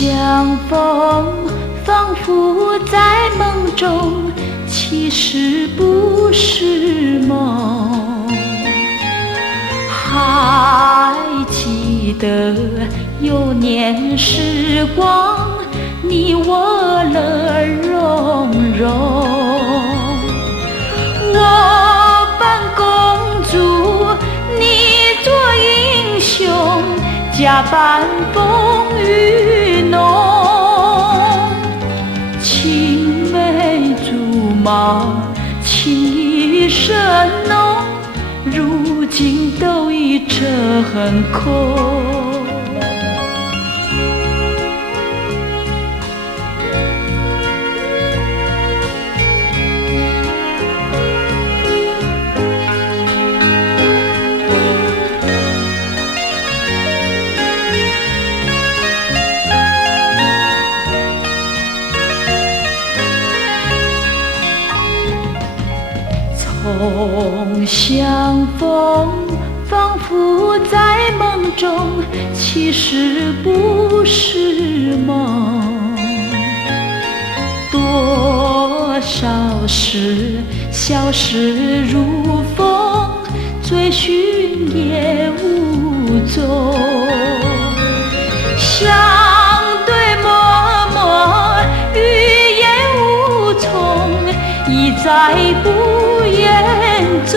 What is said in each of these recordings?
相逢，仿佛在梦中，其实不是梦。还记得有年时光，你我乐融融。我扮公主，你做英雄，假扮风雨浓。青梅竹马，情意深浓，如今都已成空。从相逢，仿佛在梦中，其实不是梦。多少事消失如风，追寻也无踪。相对默默，语言无从，已在不言中。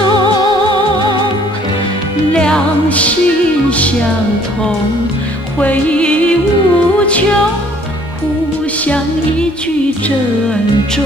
两心相通，回忆无穷，互相一句珍重。